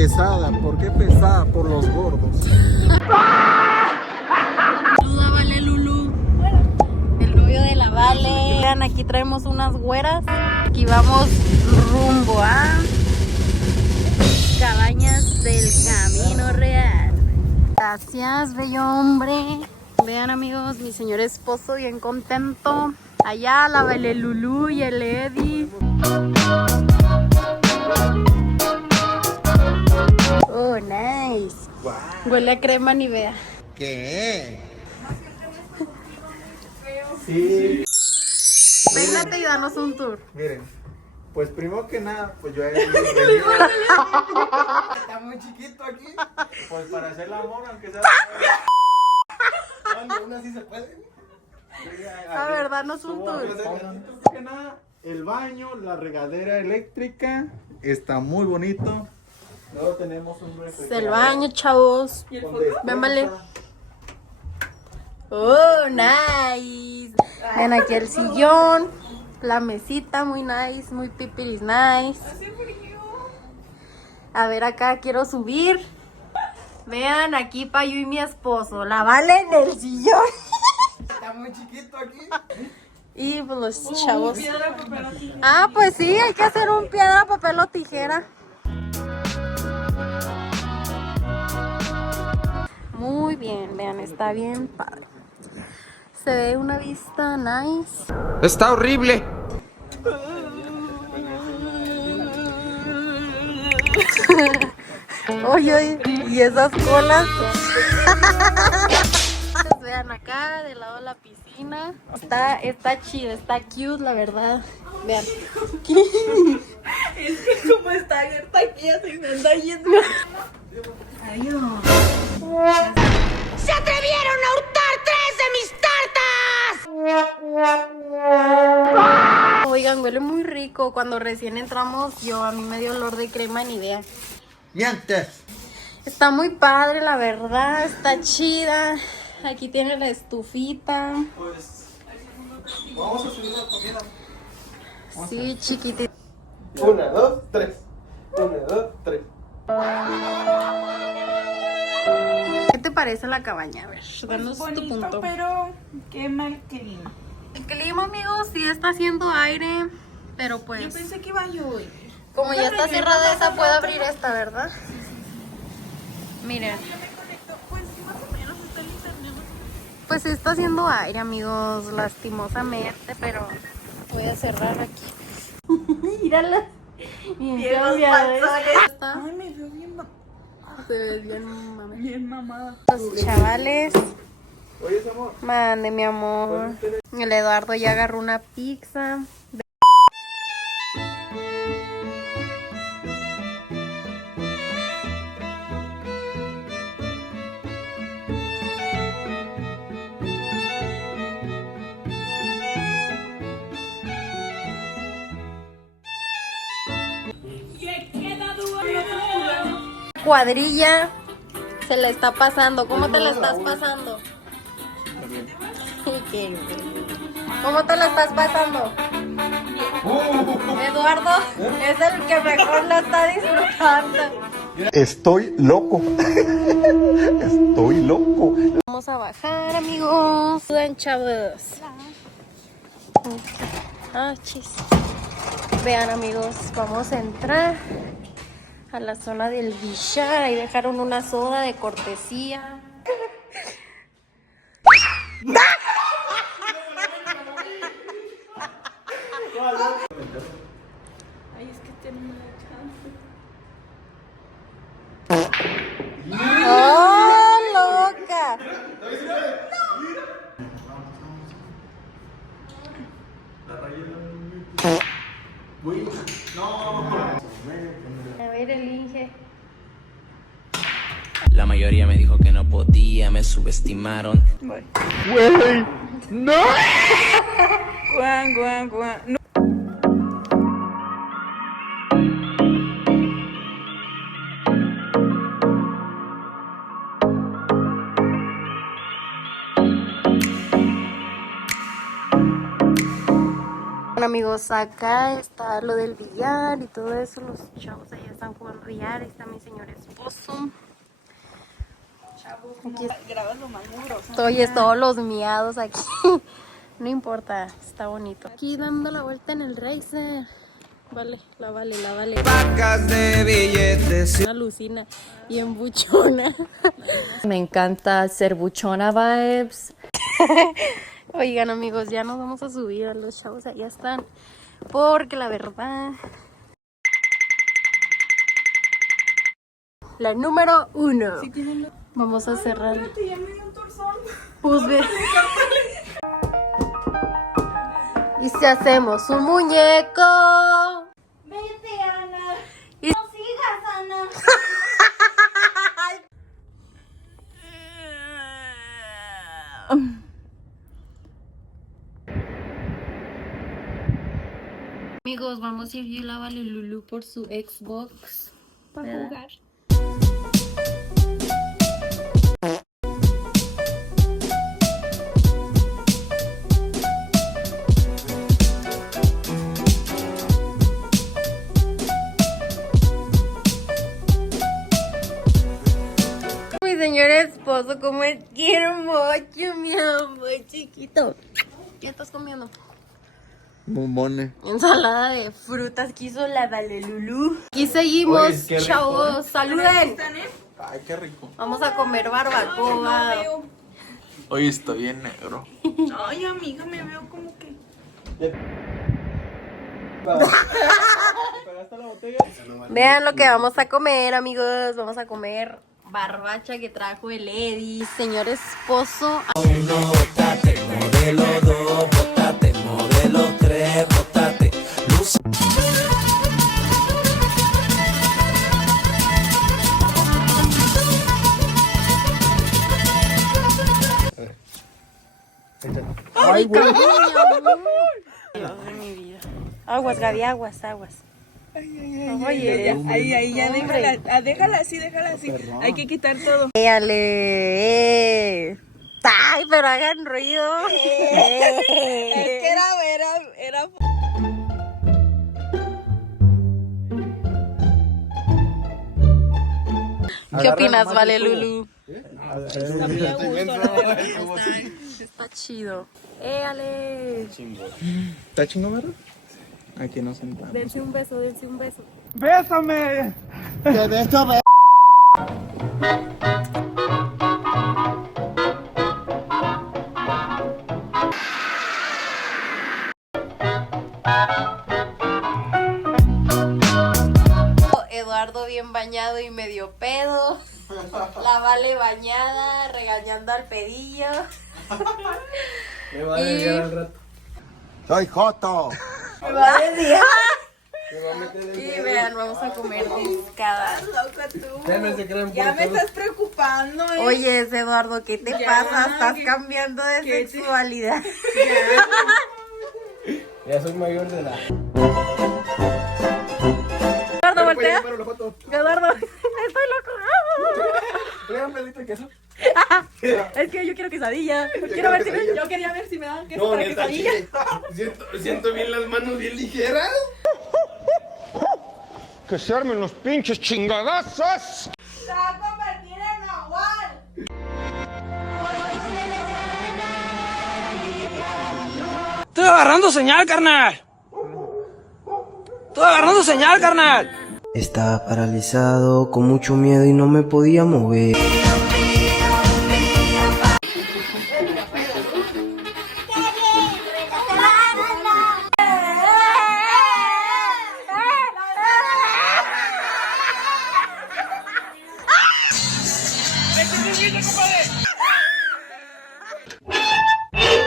Pesada, ¿por qué pesada? Por los gordos. Saluda, Vale Lulu. El novio de la Vale. Vean, aquí traemos unas güeras. Aquí vamos rumbo a Cabañas del Camino Real. Gracias, bello hombre. Vean, amigos, mi señor esposo bien contento. Allá la Vale Lulu y el Eddie. Oh, nice. Wow. Huele a crema Nivea. ¿Qué? Sí. Peínate y danos un tour. Miren, pues primero que nada, pues yo está muy chiquito aquí. Pues para hacer el amor, aunque sea. Aún así se puede. A ver, danos un tour. Primero que nada, el baño, la regadera eléctrica, está muy bonito. Luego tenemos un El baño, chavos. donde Ven, Vale. Oh, nice. Ven aquí el sillón. La mesita, muy nice. Muy pipiris nice. A ver, acá quiero subir. Vean, aquí pa' yo y mi esposo. La Vale en el sillón. está muy chiquito aquí. Y pues los chavos. Ah, pues sí, hay que hacer un piedra, papel o tijera. Muy bien, vean, está bien padre. Se ve una vista nice. Está horrible. Oye, oye, y esas colas. Vean acá, del lado de la piscina. Está chido, está cute, la verdad. Vean. Es que como está abierta aquí, así me anda yendo. ¡Se atrevieron a hurtar 3 de mis tartas! Oigan, huele muy rico. Cuando recién entramos, a mí me dio olor de crema Nivea. Mientes. Está muy padre, la verdad. Está chida. Aquí tiene la estufita. Pues vamos a subir la comida. Sí, chiquitita. 1, 2, 3. 1, 2, 3. ¿Qué te parece la cabaña? A ver, danos tu Bonito, punto. pero qué mal clima. El clima, amigos, sí está haciendo aire, pero Yo pues, pensé que iba a llover. como ya está cerrada esa, puedo abrir esta, ¿verdad? Miren. Pues más o menos está el internet. Pues está haciendo aire, amigos, lastimosamente, pero voy a cerrar aquí. Mírala. Bien cambiada. Ay, me veo bien, Se ve bien, mami. bien mamada. Los chavales, Oye, amor. mande mi amor. El Eduardo ya agarró una pizza. Cuadrilla se le está pasando. ¿Cómo te la estás pasando? ¿Cómo te la estás pasando? Eduardo es el que mejor la está disfrutando. Estoy loco. Estoy loco. Vamos a bajar, amigos. Sudan, chavos. Ah, chis. Vean, amigos, vamos a entrar a la zona del billar. Ahí dejaron una soda de cortesía. Ay, es que tiene una chance. ¡Oh, loca! A ver, el Inge. La mayoría me dijo que no podía, me subestimaron. Voy. Güey, no. Guan, guan, guan. No. Bueno, amigos, acá está lo del billar y todo eso. Los chavos allá están jugando billar. Ahí está mi señor esposo. Aquí Grabas lo más mugroso. estoy, todos los miados aquí. No importa, está bonito. Aquí dando la vuelta en el racer. Vale, la vale. Pacas de billetes. Una alucina y en buchona. Me encanta ser buchona vibes. Oigan amigos, ya nos vamos a subir. A los chavos allá están. Porque la verdad... La número 1. Vamos a cerrar. Pues ve. Y si hacemos un muñeco. Vete, Ana. Y- No sigas, Ana. Amigos, vamos a ir a la Lulu por su Xbox. Para jugar. Mi señor esposo, como es quiero mucho, mi amor chiquito. ¿Qué estás comiendo? Bombones. Ensalada de frutas que hizo la Lulu. Aquí seguimos, Oye, qué rico, chavos. Saluden. Ay, qué rico. Vamos a comer barbacoa. Hoy estoy bien negro. Ay, amiga, me veo como que... Vean lo que vamos a comer, amigos. Vamos a comer barbacha que trajo el Eddie, señor esposo. Modelo 2, botate, modelo 3, botate. Luz. Ay, güey. Mi vida. Aguas, Gaby, aguas. Oye, Ahí, ya déjala así. Hay que quitar todo. Éale. Ay, pero hagan ruido. Es que era... ¿Qué opinas, Vale Lulu? Está chido. Éale. ¿Está chingón, verdad? Aquí nos sentamos. Dense un beso. ¡Bésame! Eduardo bien bañado y medio pedo. La Vale bañada, regañando al pedillo. Me va a llegar al rato. Soy Joto. Y vean, vamos a comer discadas. Loca tú. Ya me estás preocupando, Oye, Eduardo, ¿qué te pasa? Estás cambiando de sexualidad. Ya soy mayor de edad. Eduardo, voltea. Eduardo, estoy loco. ¿Trae pelito de queso? Es que yo quiero quesadilla. Yo quería ver si me daban queso para quesadilla. Siento bien las manos bien ligeras. Que se armen los pinches chingadazos. Se va a convertir en Nahual. Estoy agarrando señal, carnal. Estaba paralizado con mucho miedo y no me podía mover.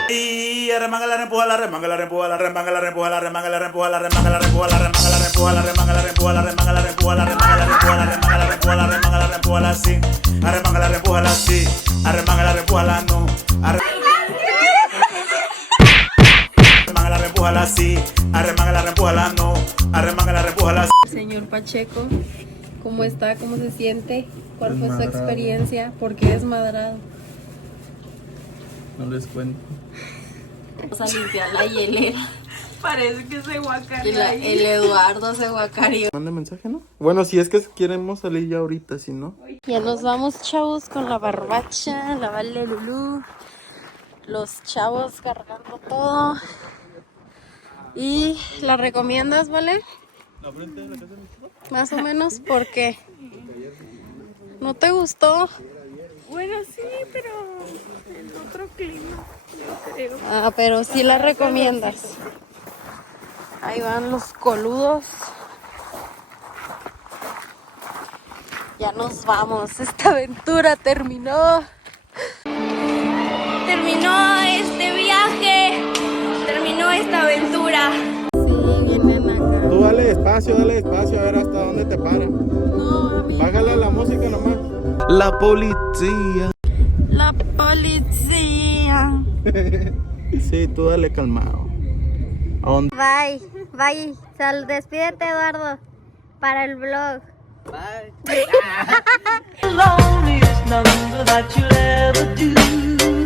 Y arremanga la rempuja la remanga la rempuja la remanga la rempuja la remanga la rempuja la remanga la rempuja la remanga la rempuja la remanga la rempuja la remanga la rempuja la remanga la rempuja la remanga la rempuja la remanga la rempuja la sí arremanga la rempuja la sí arremanga la rempuja la no arremanga la rempuja la sí arremanga la rempuja la no arremanga la rempuja la Señor Pacheco, ¿cómo está? ¿Cómo se siente? ¿Cuál fue su experiencia? ¿Por qué desmadrado? No les cuento. Vamos a limpiar la hielera. Parece que se guacarea. El Eduardo se guacareó. Mande mensaje, ¿no? Bueno, si es que queremos salir ya ahorita, si no. Ya nos vamos, chavos, con la barbacha, la Vale Lulú. Los chavos cargando todo. ¿Y la recomiendas, Vale? ¿La frente de la casa de mi papá? Más o menos, ¿por qué? ¿No te gustó? Bueno, sí, pero en otro clima, yo creo. Ah, pero sí la recomiendas. Ahí van los coludos. Ya nos vamos. Esta aventura terminó. Terminó este viaje. Terminó esta aventura. Sí, vienen acá. Tú dale despacio, a ver hasta dónde te para. No, a mí. Bájale la música nomás. La policía. La policía. Sí, tú dale calmado. ¿A dónde? Bye. Bye. Despídete, Eduardo. Para el vlog. Loneliest number that you'll ever do.